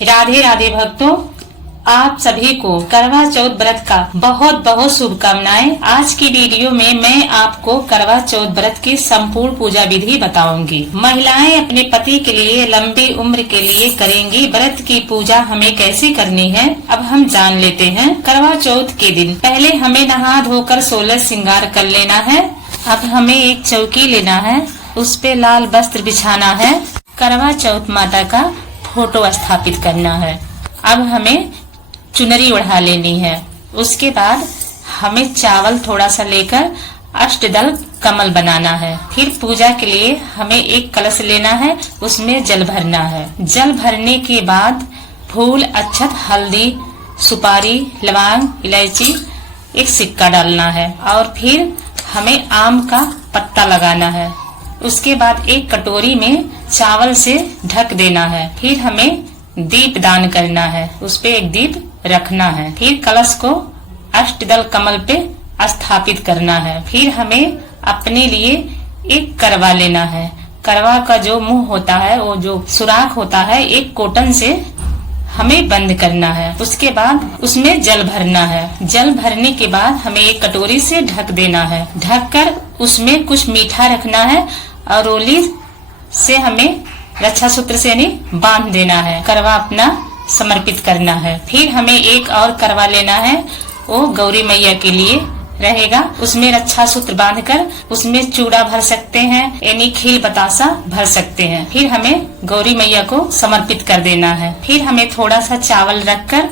राधे राधे भक्तों, आप सभी को करवा चौथ व्रत का बहुत बहुत शुभकामनाएं। आज की वीडियो में मैं आपको करवा चौथ व्रत की संपूर्ण पूजा विधि बताऊंगी। महिलाएं अपने पति के लिए लंबी उम्र के लिए करेंगी व्रत की पूजा हमें कैसे करनी है, अब हम जान लेते हैं। करवा चौथ के दिन पहले हमें नहा धोकर 16 श्रृंगार कर लेना है। अब हमें एक चौकी लेना है, उस पे लाल वस्त्र बिछाना है। करवा चौथ माता का फोटो स्थापित करना है। अब हमें चुनरी ओढ़ा लेनी है। उसके बाद हमें चावल थोड़ा सा लेकर अष्टदल कमल बनाना है। फिर पूजा के लिए हमें एक कलश लेना है, उसमें जल भरना है। जल भरने के बाद फूल, अक्षत, हल्दी, सुपारी, लौंग, इलायची, एक सिक्का डालना है और फिर हमें आम का पत्ता लगाना है। उसके बाद एक कटोरी में चावल से ढक देना है। फिर हमें दीप दान करना है, उस पे एक दीप रखना है। फिर कलश को अष्टदल कमल पे स्थापित करना है। फिर हमें अपने लिए एक करवा लेना है। करवा का जो मुंह होता है, वो जो सुराख होता है, एक कॉटन से हमें बंद करना है। उसके बाद उसमें जल भरना है। जल भरने के बाद हमें एक कटोरी से ढक देना है। ढककर उसमें कुछ मीठा रखना है और रोली से हमें रक्षा सूत्र से नहीं बांध देना है। करवा अपना समर्पित करना है। फिर हमें एक और करवा लेना है, वो गौरी मैया के लिए रहेगा। उसमें रक्षा सूत्र बांधकर उसमें चूड़ा भर सकते हैं, यानी खील बतासा भर सकते हैं। फिर हमें गौरी मैया को समर्पित कर देना है। फिर हमें थोड़ा सा चावल रखकर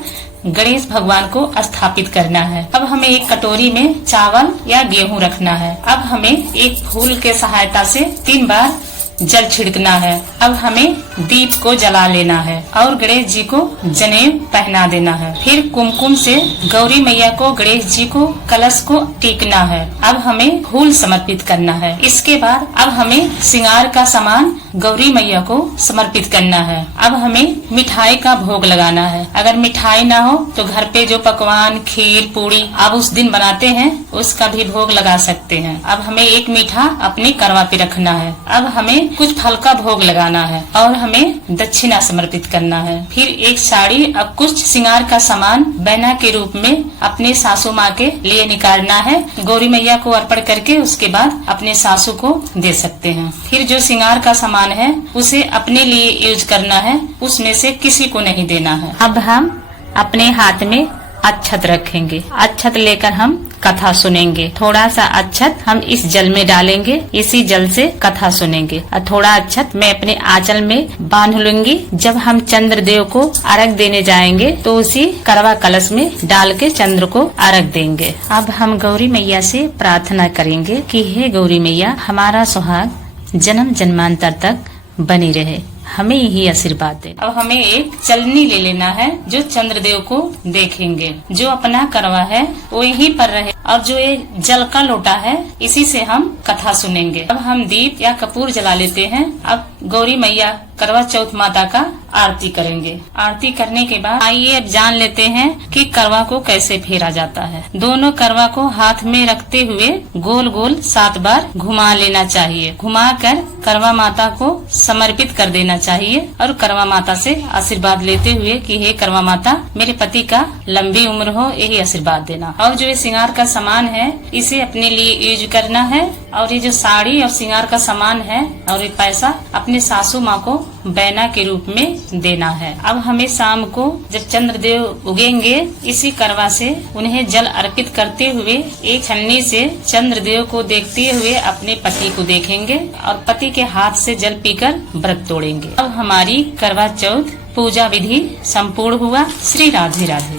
गणेश भगवान को स्थापित करना है। अब हमें एक कटोरी में चावल या गेहूं रखना है। अब हमें एक फूल के सहायता से 3 बार जल छिड़कना है। अब हमें दीप को जला लेना है और गणेश जी को जनेऊ पहना देना है। फिर कुमकुम से गौरी मैया को, गणेश जी को, कलश को टीकना है। अब हमें फूल समर्पित करना है। इसके बाद अब हमें श्रृंगार का सामान गौरी मैया को समर्पित करना है। अब हमें मिठाई का भोग लगाना है। अगर मिठाई ना हो तो घर पे जो पकवान, खीर, पूड़ी आप उस दिन बनाते हैं, उसका भी भोग लगा सकते हैं। अब हमें एक मीठा अपने करवा पे रखना है। अब हमें कुछ फल का भोग लगाना है और हमें दक्षिणा समर्पित करना है। फिर एक साड़ी, अब कुछ श्रृंगार का सामान बहना के रूप में अपने सासू माँ के लिए निकालना है। गौरी मैया को अर्पण करके उसके बाद अपने सासू को दे सकते हैं। फिर जो श्रृंगार का सामान है उसे अपने लिए यूज करना है, उसमें से किसी को नहीं देना है। अब हम अपने हाथ में अक्षत रखेंगे। अक्षत लेकर हम कथा सुनेंगे। थोड़ा सा अक्षत हम इस जल में डालेंगे, इसी जल से कथा सुनेंगे। और थोड़ा अक्षत मैं अपने आंचल में बांध लूंगी। जब हम चंद्र देव को अर्घ देने जाएंगे तो उसी करवा कलश में डाल के चंद्र को अर्घ देंगे। अब हम गौरी मैया से प्रार्थना करेंगे कि हे गौरी मैया, हमारा सुहाग जन्म जन्मांतर तक बनी रहे, हमें यही आशीर्वाद दे। अब हमें एक चलनी ले लेना है जो चंद्रदेव को देखेंगे। जो अपना करवा है वो यहीं पर रहे और जो ये जल का लोटा है इसी से हम कथा सुनेंगे। अब हम दीप या कपूर जला लेते हैं। अब गौरी मैया करवा चौथ माता का आरती करेंगे। आरती करने के बाद आइए अब जान लेते हैं कि करवा को कैसे फेरा जाता है। दोनों करवा को हाथ में रखते हुए गोल गोल 7 बार घुमा लेना चाहिए। घुमाकर करवा माता को समर्पित कर देना चाहिए और करवा माता से आशीर्वाद लेते हुए कि हे करवा माता, मेरे पति का लंबी उम्र हो, यही आशीर्वाद देना। और जो ये श्रृंगार का सामान है इसे अपने लिए यूज करना है। और ये जो साड़ी और श्रृंगार का सामान है और ये पैसा अपने सासू माँ को बैना के रूप में देना है। अब हमें शाम को जब चंद्रदेव उगेंगे इसी करवा से उन्हें जल अर्पित करते हुए एक छन्नी से चंद्रदेव को देखते हुए अपने पति को देखेंगे और पति के हाथ से जल पीकर व्रत तोड़ेंगे। अब हमारी करवा चौथ पूजा विधि संपूर्ण हुआ। श्री राधे राधे।